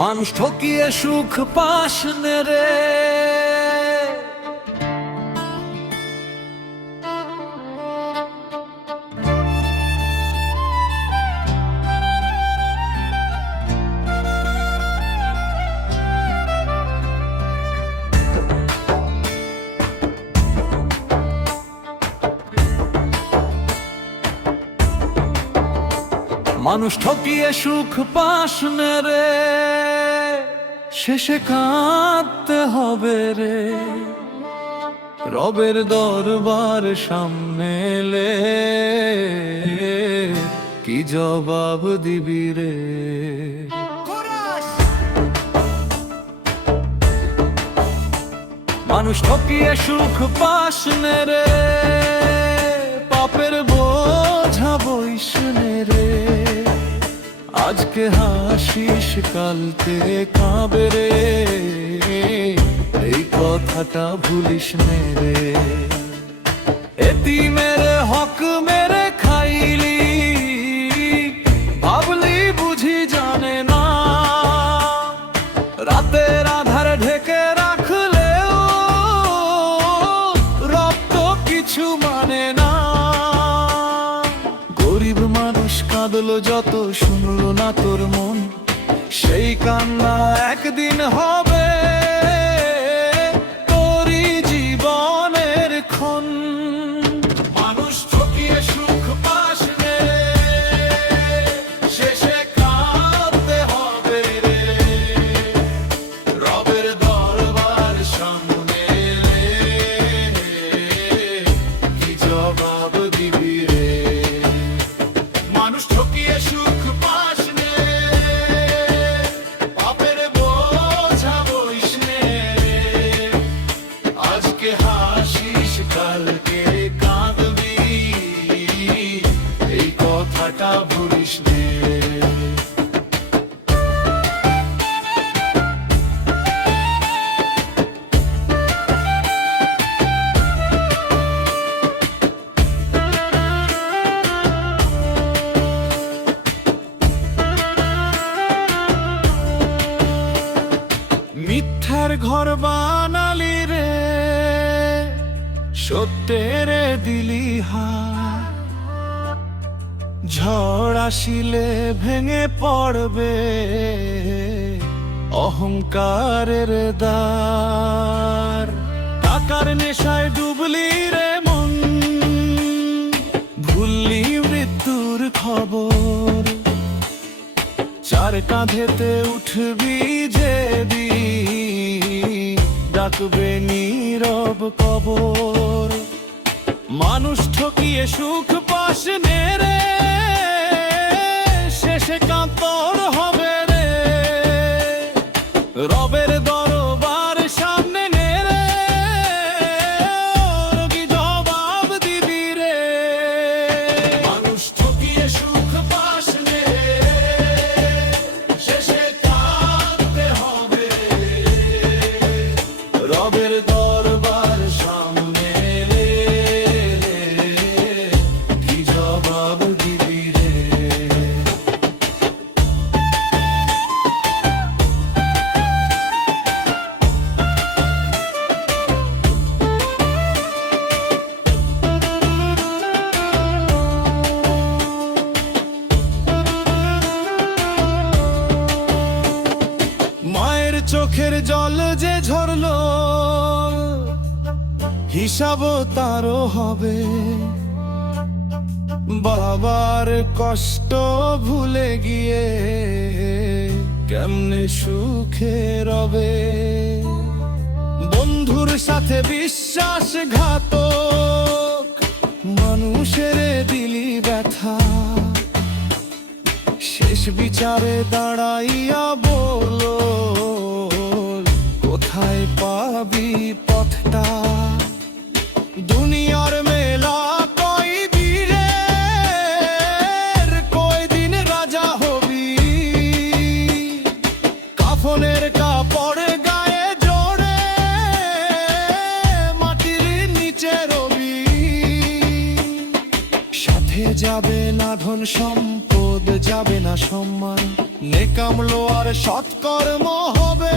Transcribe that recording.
মানুষ ঠকিয়ে সুখ পাস নে রে। মানুষ ঠকিয়ে সুখ পাস নে রে, শেষে কাঁদতে হবে রে। রবের দরবার সামনে এলে কি জবাব দিবি রে। মানুষ ঠকিয়ে সুখ পাস নে রে, পাপের বোঝা বইস নে রে। আজকে হাসিস কালকে কাঁবে রে, এই কথাটা ভুলিস নে রে। এতিমের হক মেরে খাইলি, ভাবলি বুঝি জানে না। রাতের আধার ঢেকে রাখলেও রব তো কিছু মানে না। গরিব মানুষ কাঁদলো যত, শুনলো না তোর মন। সেই কান্না একদিন হবে তোরই জীবনের ক্ষণ। মানুষ ঠকিয়ে সুখ পাস নে, শেষে কাঁদতে হবে রে। রবের দরবার সামনে এলে কি জবাব দিবি রে। মানুষ ঠকিয়ে সুখ পাস নে, পাপের বোঝা বইস নে রে। আজকে হাসিস কালকে কাঁদবি, এই কথাটা ভুলিস নে। মিথ্যার ঘর বানালি রে, সত্যের দিলি হার। ঝড় আসিলে ভেঙে পড়বে অহংকারের দ্বার। টাকার নেশায় ডুবলি রে মন, ভুললি মৃত্যুর খবর। চার কাঁধেতে উঠবি যেদিন, ডাকবে নীরব কবর। মানুষ ঠকিয়ে সুখ পাস নে রে, শেষে কাঁদতে হবে রে। রবের দরবার সামনে নে রে, কি জবাব দিবি রে। মানুষ ঠকিয়ে সুখ পাস নে, শেষে কাঁদতে হবে রবের দরবার সামনে এলে কি জবাব দিবি রে। মায়ের চোখের জল যে ঝরলো, হিসাব তারও হবে। বাবার কষ্ট ভুলে গিয়ে কেমনে সুখে রবে। বন্ধুর সাথে বিশ্বাসঘাতক, মানুষের দিলি ব্যথা। শেষ বিচারে দাঁড়াইয়া বলল, কোথায় পাবি পথটা। দুনিয়ার মেলা কয়দিনের, কয়দিন রাজা হবি। কাফনের কাপড় গায়ে জড়ে মাটির নিচে রবি। সাথে যাবে না ধন সম্পদ, যাবে না সম্মান, নেকামলো আর সৎকর্ম হবে